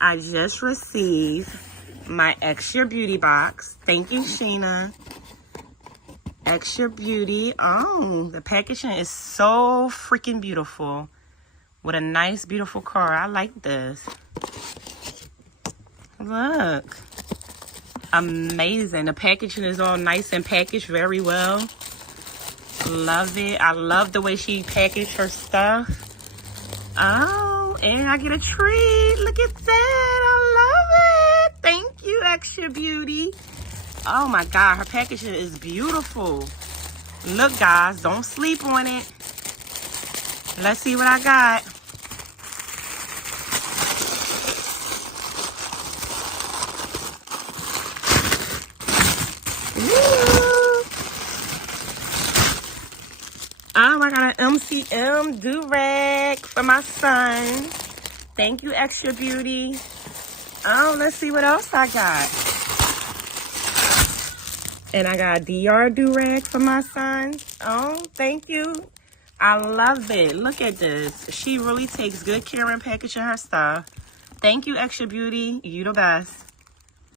I just received my Extra Beauty box. Thank you, Sheena. Extra Beauty. Oh, the packaging is so freaking beautiful. With a nice, beautiful card. I like this. Look. Amazing. The packaging is all nice and packaged very well. Love it. I love the way she packaged her stuff. Oh, and I get a treat. Look at that. I love it. Thank you, Extra Beauty. Oh my God, her packaging is beautiful. Look, guys, don't sleep on it. Let's see what I got. Oh, I got an MCM do-rag for my son. Thank you, Extra Beauty. Oh, let's see what else I got. And I got a DR do-rag for my son. Oh, thank you. I love it. Look at this. She really takes good care and packaging her stuff. Thank you, Extra Beauty. You the best.